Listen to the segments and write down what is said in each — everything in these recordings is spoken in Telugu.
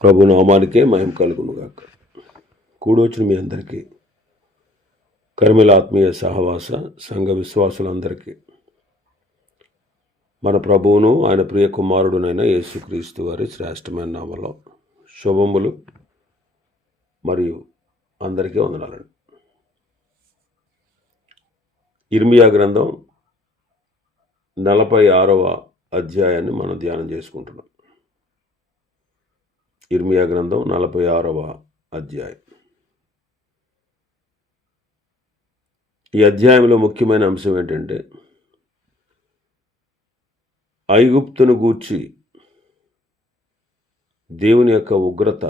ప్రభు నామానికే మహిమ కలుగునుగాక. కూడొచ్చిన మీ అందరికీ, కర్మిల ఆత్మీయ సహవాస సంఘ విశ్వాసులందరికీ మన ప్రభువును ఆయన ప్రియ కుమారుడునైన యేసుక్రీస్తు వారి శ్రేష్టమైన నామలో శుభములు మరియు అందరికీ వందనాలండి. ఇర్మియా గ్రంథం 46వ అధ్యాయాన్ని మనం ధ్యానం చేసుకుంటున్నాం. ఇర్మియా గ్రంథం 46వ అధ్యాయం. ఈ అధ్యాయంలో ముఖ్యమైన అంశం ఏంటంటే, ఐగుప్తును గూర్చి దేవుని యొక్క ఉగ్రత,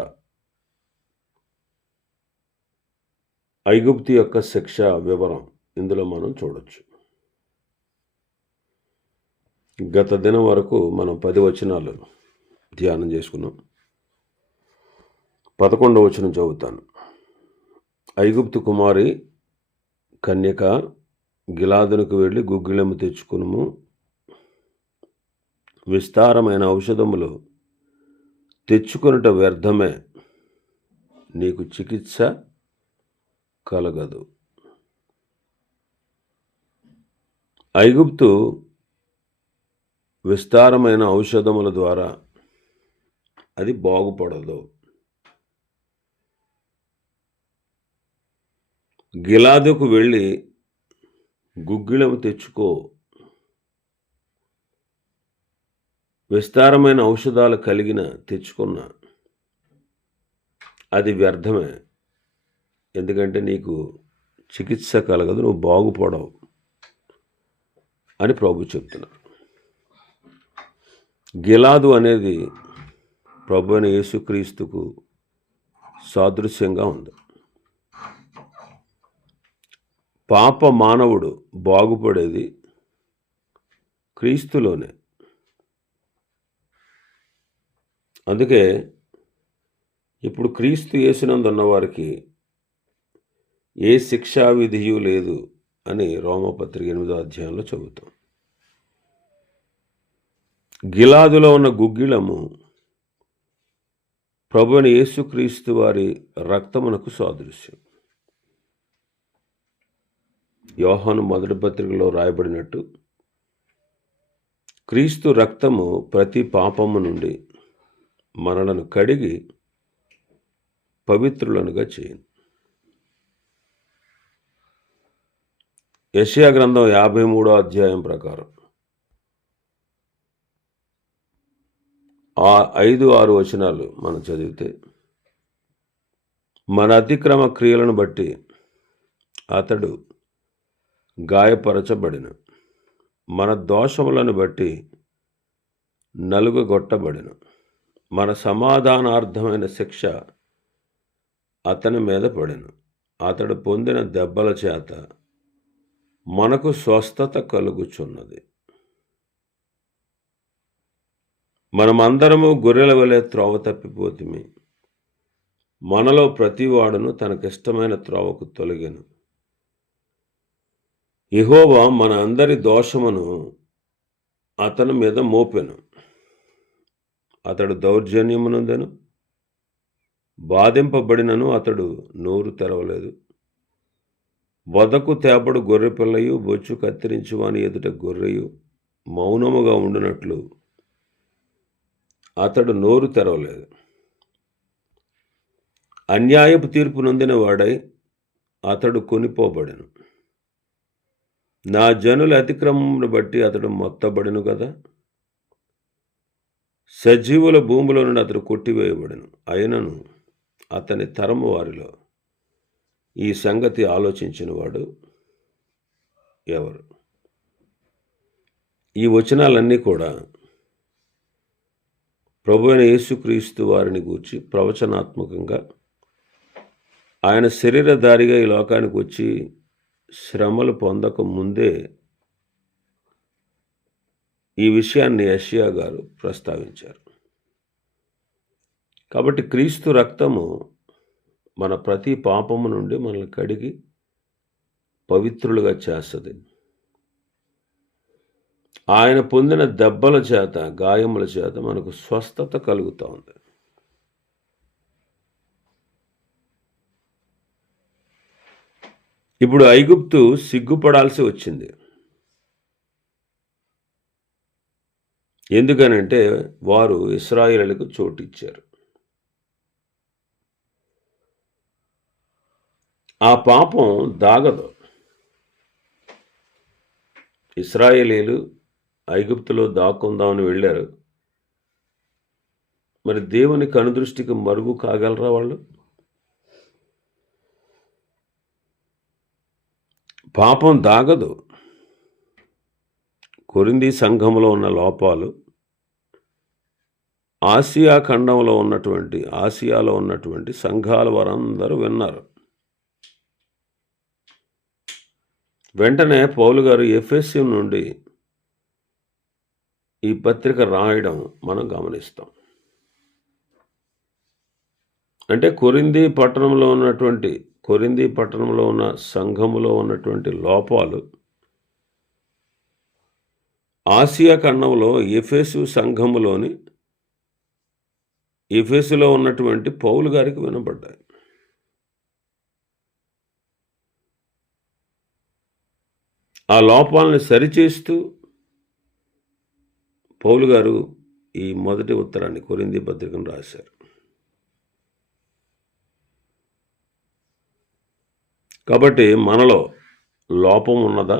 ఐగుప్తు యొక్క శిక్ష వివరం ఇందులో మనం చూడొచ్చు. గత దినం వరకు మనం 10 వచనాలు ధ్యానం చేసుకున్నాం. 11వ వచనం చదువుతాను. ఐగుప్తు కుమారి కన్యక, గిలాదునకు వెళ్ళి గుగ్గిలము తెచ్చుకునుము, విస్తారమైన ఔషధములు తెచ్చుకొనుట వ్యర్థమే, నీకు చికిత్స కలగదు. ఐగుప్తు విస్తారమైన ఔషధముల ద్వారా అది బాగుపడదు. గిలాదుకు వెళ్ళి గుగ్గిలము తెచ్చుకో, విస్తారమైన ఔషధాలు కలిగిన తెచ్చుకున్న అది వ్యర్థమే, ఎందుకంటే నీకు చికిత్స కలగదు, నువ్వు బాగుపడవు అని ప్రభు చెప్తున్నారు. గిలాదు అనేది ప్రభు అయిన యేసుక్రీస్తుకు సాదృశ్యంగా ఉంది. పాప మానవుడు బాగుపడేది క్రీస్తులోనే. అందుకే ఇప్పుడు క్రీస్తు యేసునందు ఉన్నవారికి ఏ శిక్షా విధియు లేదు అని రోమపత్రిక 8వ అధ్యాయంలో చదువుతాం. గిలాదులో ఉన్న గుగ్గిలము ప్రభువైన యేసుక్రీస్తు వారి రక్తమునకు సాదృశ్యం. యోహాను 1వ పత్రికలో రాయబడినట్టు, క్రీస్తు రక్తము ప్రతి పాపము నుండి మనలను కడిగి పవిత్రులనుగా చేయండి. యెషయా గ్రంథం 53వ అధ్యాయం ప్రకారం 5-6 వచనాలు మనం చదివితే, మన అతిక్రమ క్రియలను బట్టి అతడు గాయపరచబడిన, మన దోషములను బట్టి నలుగగొట్టబడిన, మన సమాధానార్థమైన శిక్ష అతని మీద పడిన, అతడు పొందిన దెబ్బల చేత మనకు స్వస్థత కలుగుచున్నది. మనమందరము గొర్రెల వలె త్రోవ తప్పిపోతిమి, మనలో ప్రతివాడును తనకిష్టమైన త్రోవకు తొలగెను. యెహోవా మన అందరి దోషమును అతని మీద మోపెను, అతడు దౌర్జన్యమునందెను, బాధింపబడినను అతడు నోరు తెరవలేదు. వదకు తేపడు గొర్రె పిల్లయు, బొచ్చు కత్తిరించువాని ఎదుట గొర్రెయు మౌనముగా ఉండునట్లు అతడు నోరు తెరవలేదు. అన్యాయపు తీర్పు నొందిన వాడై అతడు కొనిపోబడెను. నా జనుల అతిక్రమమును బట్టి అతడు మొత్తబడెను కదా. సజీవుల భూమిలో నుండి అతడు కొట్టివేయబడెను. అయినను అతని తరము వారిలో ఈ సంగతి ఆలోచించిన వాడు ఎవరు? ఈ వచనాలన్నీ కూడా ప్రభువైన యేసుక్రీస్తు వారిని గూర్చి ప్రవచనాత్మకంగా, ఆయన శరీరధారిగా ఈ లోకానికి వచ్చి శ్రమలు పొందక ముందే ఈ విషయాన్ని యెషయా గారు ప్రస్తావించారు. కాబట్టి క్రీస్తు రక్తము మన ప్రతి పాపము నుండి మనల్ని కడిగి పవిత్రులుగా చేస్తుంది. ఆయన పొందిన దెబ్బల చేత, గాయముల చేత మనకు స్వస్థత కలుగుతూ ఉంది. ఇప్పుడు ఐగుప్తు సిగ్గుపడాల్సి వచ్చింది. ఎందుకనంటే వారు ఇశ్రాయేలీయులకు చోటిచ్చారు. ఆ పాపం దాగదు. ఇశ్రాయేలీయులు ఐగుప్తులో దాక్కుందామని వెళ్ళారు. మరి దేవుని కనుదృష్టికి మరుగు కాగలరా వాళ్ళు? పాపం దాగదు. కొరింథీ సంఘంలో ఉన్న లోపాలు ఆసియాలో ఉన్నటువంటి సంఘాల వారందరూ విన్నారు. వెంటనే పౌలు గారు ఎఫెసు నుండి ఈ పత్రిక రాయడం మనం గమనిస్తాం. అంటే కొరింథీ పట్టణంలో ఉన్న సంఘములో ఉన్నటువంటి లోపాలు ఆసియా ఖండంలో ఎఫెసులో ఉన్నటువంటి పౌలు గారికి వినబడ్డాయి. ఆ లోపాలను సరిచేస్తూ పౌలు గారు ఈ మొదటి ఉత్తరాన్ని కొరింథీ పత్రికను రాశారు. కాబట్టి మనలో లోపం ఉన్నదా?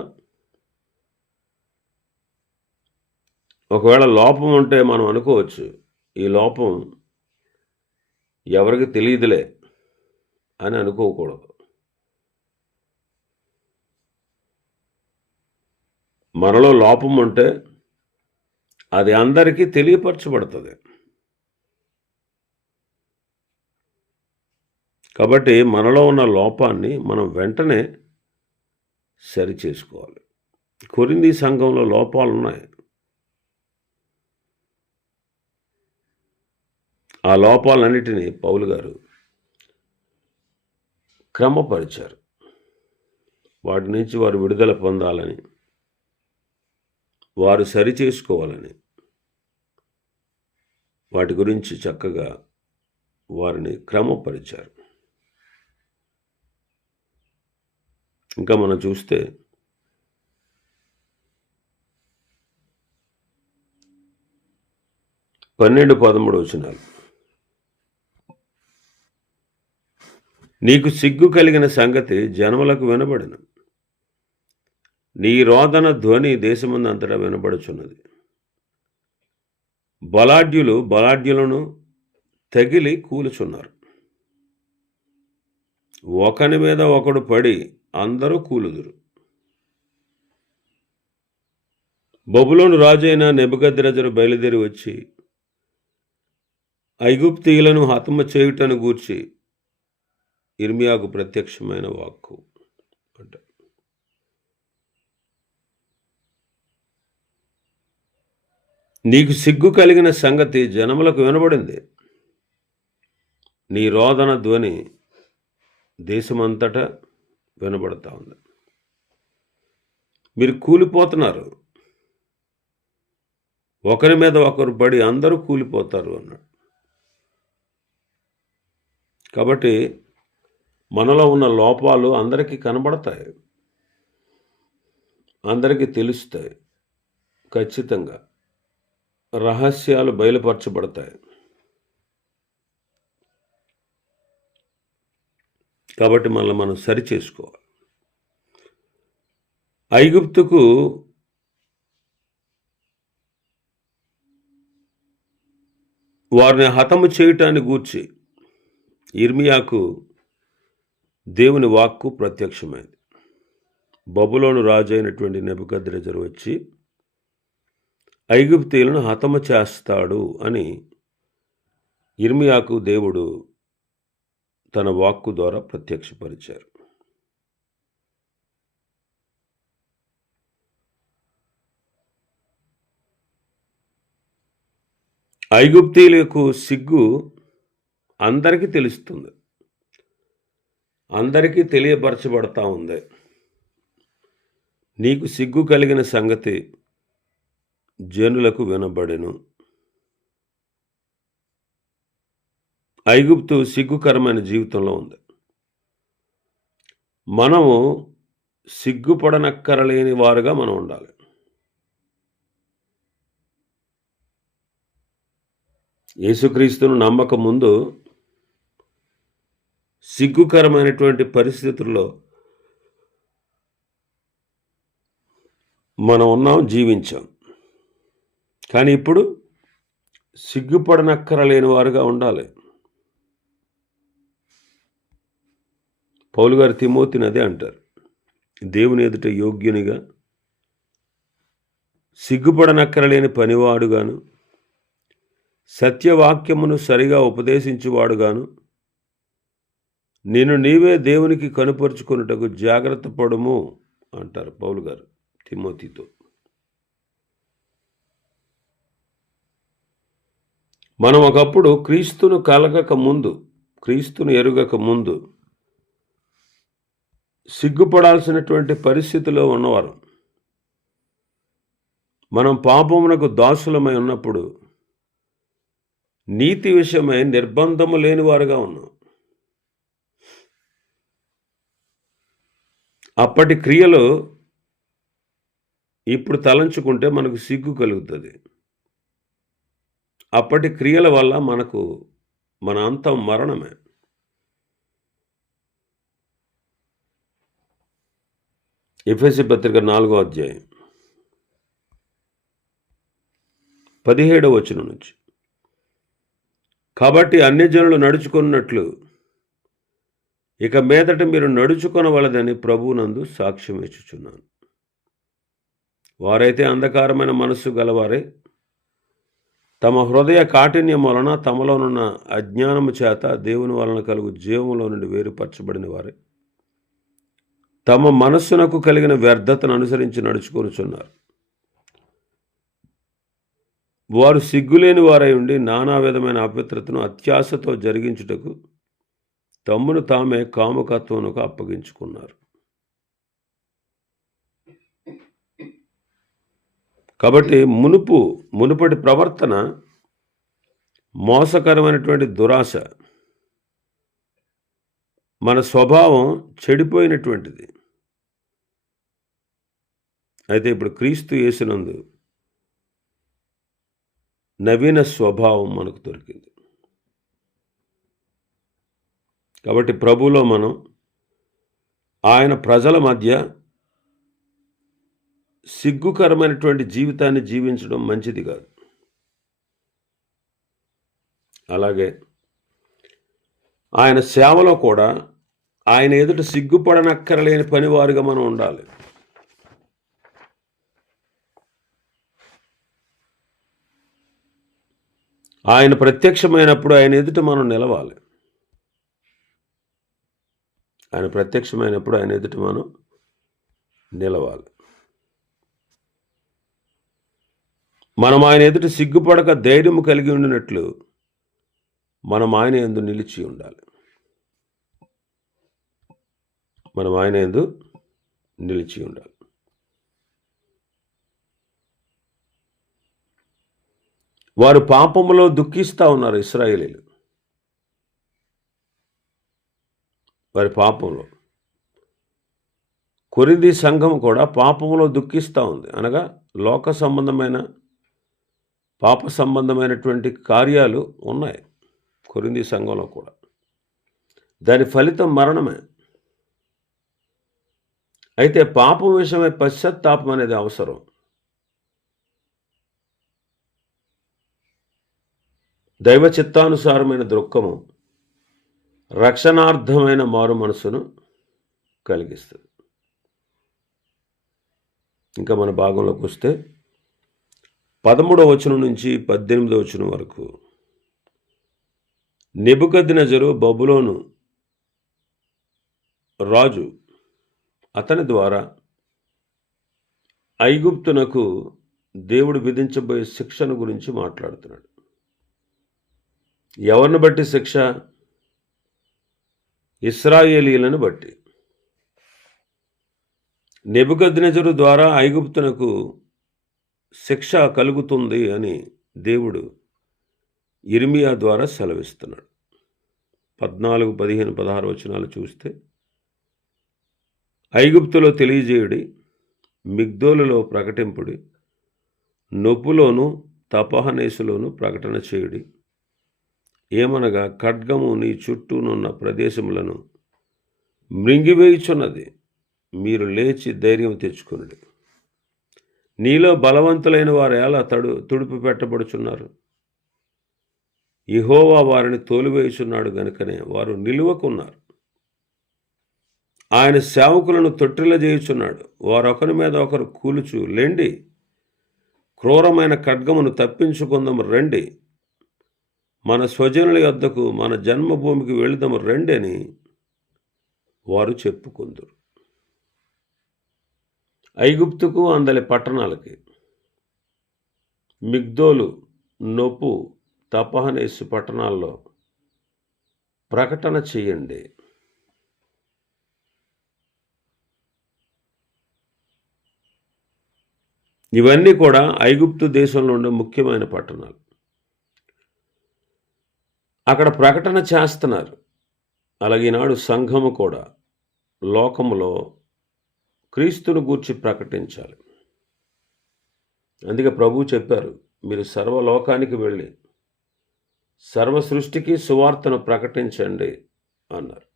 ఒకవేళ లోపం ఉంటే మనం అనుకోవచ్చు, ఈ లోపం ఎవరికి తెలియదులే అని అనుకోకూడదు. మనలో లోపం ఉంటే అది అందరికీ తెలియపరచబడుతుంది. కాబట్టి మనలో ఉన్న లోపాన్ని మనం వెంటనే సరిచేసుకోవాలి. కొరింథీ సంఘంలో లోపాలు ఉన్నాయి. ఆ లోపాలన్నిటినీ పౌలు గారు క్రమపరిచారు. వాటి నుంచి వారు విడుదల పొందాలని, వారు సరిచేసుకోవాలని, వాటి గురించి చక్కగా వారిని క్రమపరిచారు. ఇంకా మనం చూస్తే 12-13 వచనాలు. నీకు సిగ్గు కలిగిన సంగతి జనములకు వినబడును, నీ రోదన ధ్వని దేశమందంతటా వినబడుచున్నది. బలాఢ్యులను తగిలి కూలుచున్నారు, ఒకని మీద ఒకడు పడి అందరూ కూలుదురు. బబులోను రాజైన నెబుకద్రెజరు బయలుదేరి వచ్చి ఐగుప్తీయులను హతము చేయుటను గూర్చి ఇర్మియాకు ప్రత్యక్షమైన వాక్కు అంట. నీకు సిగ్గు కలిగిన సంగతి జనములకు వినబడింది, నీ రోదన ధ్వని దేశమంతటా వినబడతా ఉంది. మీరు కూలిపోతున్నారు, ఒకరి మీద ఒకరు పడి అందరూ కూలిపోతారు అన్నాడు. కాబట్టి మనలో ఉన్న లోపాలు అందరికీ కనబడతాయి, అందరికీ తెలుస్తాయి. ఖచ్చితంగా రహస్యాలు బయలుపరచబడతాయి. కాబట్టి మనల్ని మనం సరిచేసుకోవాలి. ఐగుప్తుకు వారిని హతము చేయటాన్ని గూర్చి ఇర్మియాకు దేవుని వాక్కు ప్రత్యక్షమైంది. బబులోను రాజు అయినటువంటి నెబుకద్రెజరు వచ్చి ఐగుప్తీయులను హతము చేస్తాడు అని ఇర్మియాకు దేవుడు తన వాక్కు ద్వారా ప్రత్యక్షపరిచారు. ఐగుప్తీయులకు సిగ్గు అందరికీ తెలుస్తుంది, అందరికీ తెలియపరచబడతా ఉంది. నీకు సిగ్గు కలిగిన సంగతి జనులకు వినబడెను. ఐగుప్తు సిగ్గుకరమైన జీవితంలో ఉంది. మనము సిగ్గుపడనక్కరలేని వారుగా మనం ఉండాలి. యేసుక్రీస్తును నమ్మక ముందు సిగ్గుకరమైనటువంటి పరిస్థితుల్లో మనం ఉన్నాం, జీవించాం. కానీ ఇప్పుడు సిగ్గుపడనక్కరలేని వారుగా ఉండాలి. పౌలు గారు తిమోతిని అదే అంటారు. దేవుని ఎదుట యోగ్యునిగా, సిగ్గుపడనక్కరలేని పనివాడుగాను, సత్యవాక్యమును సరిగా ఉపదేశించువాడుగాను, నిన్ను నీవే దేవునికి కనుపరుచుకొనుటకు జాగ్రత్త పడుము అంటారు పౌలు గారు తిమోతితో. మనం ఒకప్పుడు క్రీస్తును కలగక ముందు, క్రీస్తును ఎరుగక ముందు సిగ్గుపడాల్సినటువంటి పరిస్థితిలో ఉన్నవారు. మనం పాపమునకు దాసులమై ఉన్నప్పుడు నీతి విషయమై నిర్బంధము లేనివారుగా ఉన్నాం. అప్పటి క్రియలు ఇప్పుడు తలంచుకుంటే మనకు సిగ్గు కలుగుతుంది. అప్పటి క్రియల వల్ల మన అంతం మరణమే. ఎఫెసీ పత్రిక 4వ అధ్యాయం 17వ వచనం నుంచి, కాబట్టి అన్యజనులు నడుచుకున్నట్లు ఇక మీదట మీరు నడుచుకొనవలదని ప్రభువునందు సాక్ష్యం ఇచ్చుచున్నాను. వారైతే అంధకారమైన మనస్సు గలవారే, తమ హృదయ కాఠిన్యం వలన తమలోనున్న అజ్ఞానము చేత దేవుని వలన కలుగు జీవంలో నుండి వేరుపరచబడిన వారే, తమ మనస్సునకు కలిగిన వ్యర్థతను అనుసరించి నడుచుకొనుచున్నారు. వారు సిగ్గులేని వారై ఉండి నానా విధమైన అపవిత్రతను అత్యాశతో జరిగించుటకు తమ్మును తామే కాముకత్వమునకు అప్పగించుకున్నారు. కాబట్టి మునుపటి ప్రవర్తన మోసకరమైనటువంటి దురాశ, మన స్వభావం చెడిపోయినటువంటిది. అయితే ఇప్పుడు క్రీస్తు యేసునందు నవీన స్వభావం మనకు దొరికింది. కాబట్టి ప్రభువులో మనం ఆయన ప్రజల మధ్య సిగ్గుకరమైనటువంటి జీవితాన్ని జీవించడం మంచిది కాదు. అలాగే ఆయన సేవలో కూడా ఆయన ఎదుట సిగ్గుపడనక్కరలేని పనివారుగా మనం ఉండాలి. ఆయన ప్రత్యక్షమైనప్పుడు ఆయన ఎదుట మనం నిలవాలి. ఆయన ప్రత్యక్షమైనప్పుడు ఆయన ఎదుట మనం నిలవాలి. మనం ఆయన ఎదుట సిగ్గుపడక ధైర్యం కలిగి ఉండినట్లు మనం ఆయన యందు నిలిచి ఉండాలి. మనం ఆయన యందు నిలిచి ఉండాలి. వారు పాపములో దుఃఖిస్తూ ఉన్నారు. ఇశ్రాయేలీయులు వారి పాపంలో, కొరింథీ సంఘం కూడా పాపములో దుఃఖిస్తూ ఉంది. అనగా లోక సంబంధమైన పాప సంబంధమైనటువంటి కార్యాలు ఉన్నాయి కొరింథీ సంఘంలో కూడా. దాని ఫలితం మరణమే. అయితే పాపం విషయమై పశ్చాత్తాపం అనేది అవసరం. దైవ చిత్తానుసారమైన దుఃఖము రక్షణార్థమైన మారు మనసును కలిగిస్తుంది. ఇంకా మన భాగంలోకి వస్తే 13వ వచనం నుంచి 18వ వచనం వరకు, నెబుకద్నెజరు బబులోను రాజు అతని ద్వారా ఐగుప్తునకు దేవుడు విధించబోయే శిక్షను గురించి మాట్లాడుతున్నాడు. ఎవరిని బట్టి శిక్ష? ఇశ్రాయేలీయులను బట్టి. నెబుకద్నెజరు ద్వారా ఐగుప్తునకు శిక్ష కలుగుతుంది అని దేవుడు యిర్మీయా ద్వారా సెలవిస్తున్నాడు. 14, 15, 16 వచనాలు చూస్తే, ఐగుప్తులో తెలియజేయుడి, మిగ్దోలులో ప్రకటింపుడి, నొప్పులోను తపహనేసులోను ప్రకటన చేయుడి. ఏమనగా ఖడ్గము నీ చుట్టూనున్న ప్రదేశములను మృంగివేయుచున్నది. మీరు లేచి ధైర్యం తెచ్చుకునుడి. నీలో బలవంతులైన వారు ఎలా తుడుపు పెట్టబడుచున్నారు. యెహోవా వారిని తోలివేయుచున్నాడు గనుకనే వారు నిలువకున్నారు. ఆయన సేవకులను తొట్టిల్ల చేయుచున్నాడు. వారొకరి మీద ఒకరు కూలుచు, లెండి, క్రూరమైన ఖడ్గమును తప్పించుకుందాము రండి, మన స్వజనుల యొద్దకు మన జన్మభూమికి వెళుదాము రండి అని వారు చెప్పుకుందురు. ఐగుప్తుకు అందలి పట్టణాలకి, మిగ్దోలు, నొపు, తపహనేసు పట్టణాల్లో ప్రకటన చేయండి. ఇవన్నీ కూడా ఐగుప్తు దేశంలో ఉండే ముఖ్యమైన పట్టణాలు. అక్కడ ప్రకటన చేస్తున్నారు. అలాగే ఈనాడు సంఘము కూడా లోకములో క్రీస్తును గూర్చి ప్రకటించాలి. అందుకే ప్రభువు చెప్పారు, మీరు సర్వలోకానికి వెళ్ళి సర్వ సృష్టికి సువార్తను ప్రకటించండి అన్నారు.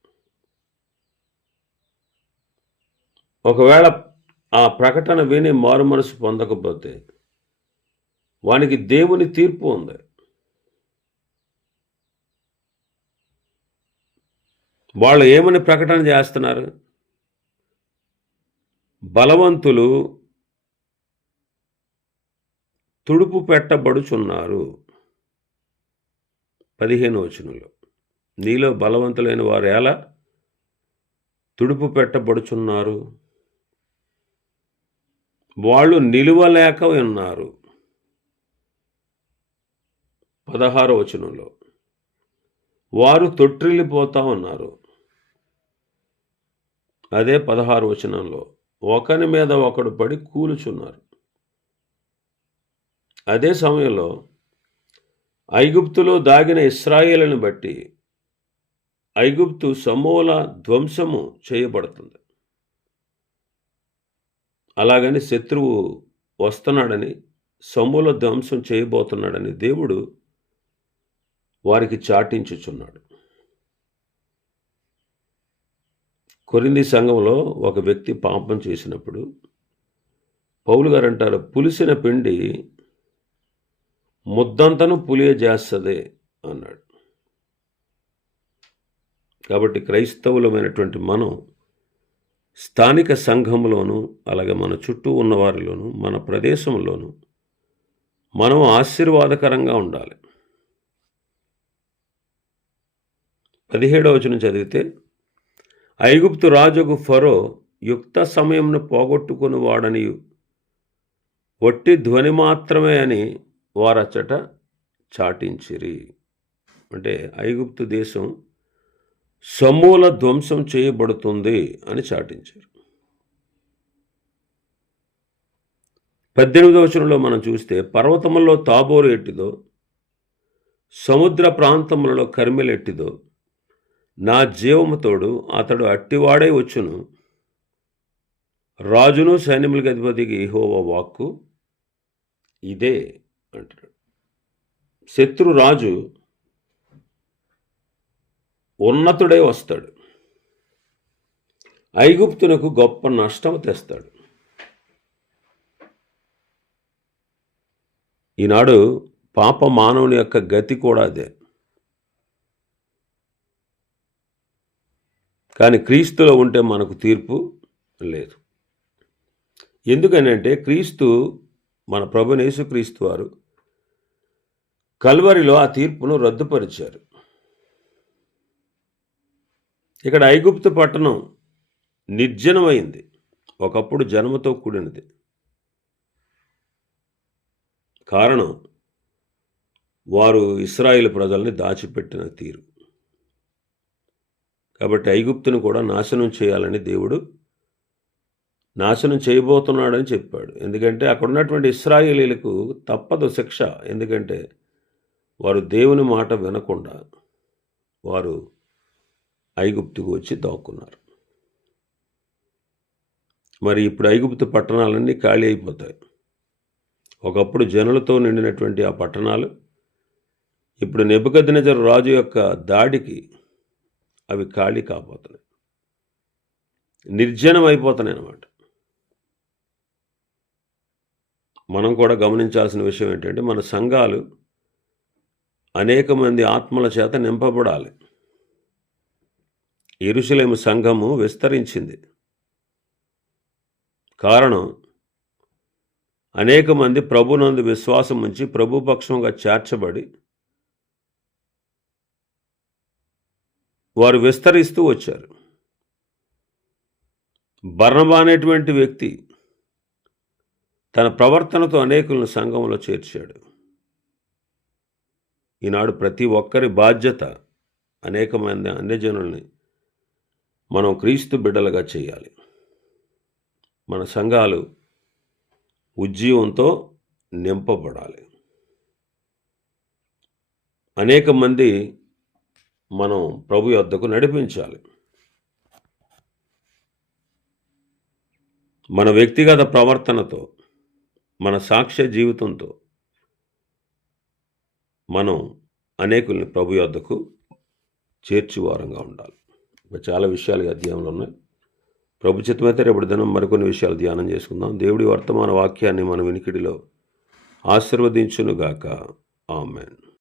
ఒకవేళ ఆ ప్రకటన విని మారు మనసు పొందకపోతే వానికి దేవుని తీర్పు ఉంది. వాళ్ళు ఏమని ప్రకటన చేస్తున్నారు? బలవంతులు తుడుపు పెట్టబడుచున్నారు. 15వ వచనంలో, నీలో బలవంతులైన వారు ఎలా తుడుపు పెట్టబడుచున్నారు. వాళ్ళు నిలువలేక ఉన్నారు. 16వ వచనంలో, వారు తొట్టిల్లిపోతా ఉన్నారు. అదే 16వ వచనంలో, ఒకరి మీద ఒకడు పడి కూలుచున్నారు. అదే సమయంలో ఐగుప్తులో దాగిన ఇశ్రాయేలును బట్టి ఐగుప్తు సమూల ధ్వంసము చేయబడుతుంది. అలాగని శత్రువు వస్తున్నాడని, సమూల ధ్వంసం చేయబోతున్నాడని దేవుడు వారికి చాటించుచున్నాడు. కొరింథీ సంఘంలో ఒక వ్యక్తి పాపం చేసినప్పుడు పౌలు గారు అంటారు, పులిసిన పిండి ముద్దంతను పులియజేస్తుంది అన్నాడు. కాబట్టి క్రైస్తవులమైనటువంటి మనం స్థానిక సంఘంలోనూ, అలాగే మన చుట్టూ ఉన్న వారిలోనూ, మన ప్రదేశంలోనూ మనం ఆశీర్వాదకరంగా ఉండాలి. 17వ వచనం చదివితే, ఐగుప్తు రాజుకు ఫరో యుక్త సమయంను పోగొట్టుకుని వాడని వట్టి ధ్వని మాత్రమే అని వారచ్చట చాటించిరి. అంటే ఐగుప్తు దేశం సమూల ధ్వంసం చేయబడుతుంది అని చాటించారు. 18వ వచనంలో మనం చూస్తే, పర్వతములలో తాబోరు ఎట్టిదో, సముద్ర ప్రాంతములలో కర్మెలు ఎట్టిదో, నా జీవముతోడు అతడు అట్టివాడై వచ్చును. రాజును సైన్యములకు అధిపతికి యెహోవా వాక్కు ఇదే అంటాడు. శత్రు రాజు ఉన్నతుడై వస్తాడు, ఐగుప్తునకు గొప్ప నష్టం తెస్తాడు. ఈనాడు పాప మానవుని యొక్క గతి కూడా అదే. కానీ క్రీస్తులో ఉంటే మనకు తీర్పు లేదు. ఎందుకనంటే క్రీస్తు, మన ప్రభువైన యేసుక్రీస్తు వారు కల్వరిలో ఆ తీర్పును రద్దుపరిచారు. ఇక్కడ ఐగుప్తు పట్టణం నిర్జనమైంది. ఒకప్పుడు జనముతో కూడినది. కారణం, వారు ఇశ్రాయేలు ప్రజల్ని దాచిపెట్టిన తీరు. కాబట్టి ఐగుప్తును కూడా నాశనం చేయాలని దేవుడు నాశనం చేయబోతున్నాడని చెప్పాడు. ఎందుకంటే అక్కడ ఉన్నటువంటి ఇశ్రాయేలీలకు తప్పదు శిక్ష. ఎందుకంటే వారు దేవుని మాట వినకుండా వారు ఐగుప్తుకు వచ్చి దాక్కున్నారు. మరి ఇప్పుడు ఐగుప్తు పట్టణాలన్నీ ఖాళీ అయిపోతాయి. ఒకప్పుడు జనులతో నిండినటువంటి ఆ పట్టణాలు ఇప్పుడు నెబుకద్నెజరు రాజు యొక్క దాడికి అవి ఖాళీ కాబోతున్నాయి, నిర్జనం అయిపోతున్నాయి అన్నమాట. మనం కూడా గమనించాల్సిన విషయం ఏంటంటే, మన సంఘాలు అనేక మంది ఆత్మల చేత నింపబడాలి. యెరూషలేము సంఘము విస్తరించింది. కారణం, అనేక మంది ప్రభునందు విశ్వాసం ఉంచి ప్రభుపక్షంగా చేర్చబడి వారు విస్తరిస్తూ వచ్చారు. బర్నబా అనేటువంటి వ్యక్తి తన ప్రవర్తనతో అనేకులను సంఘంలో చేర్చాడు. ఈనాడు ప్రతి ఒక్కరి బాధ్యత అనేక మంది అన్యజనుల్ని మనం క్రీస్తు బిడ్డలుగా చేయాలి. మన సంఘాలు ఉజ్జీవంతో నింపబడాలి. అనేక మంది మనం ప్రభు యొద్దకు నడిపించాలి. మన వ్యక్తిగత ప్రవర్తనతో, మన సాక్ష్య జీవితంతో మనం అనేకుల్ని ప్రభు యొద్దకు చేర్చువారంగా ఉండాలి. చాలా విషయాలు అధ్యాయంలో ఉన్నాయి. ప్రభు చిత్తమైతే రేపటి దినం మరికొన్ని విషయాలు ధ్యానం చేసుకుందాం. దేవుడి వర్తమాన వాక్యాన్ని మన వినికిడిలో ఆశీర్వదించునుగాక. ఆమేన్.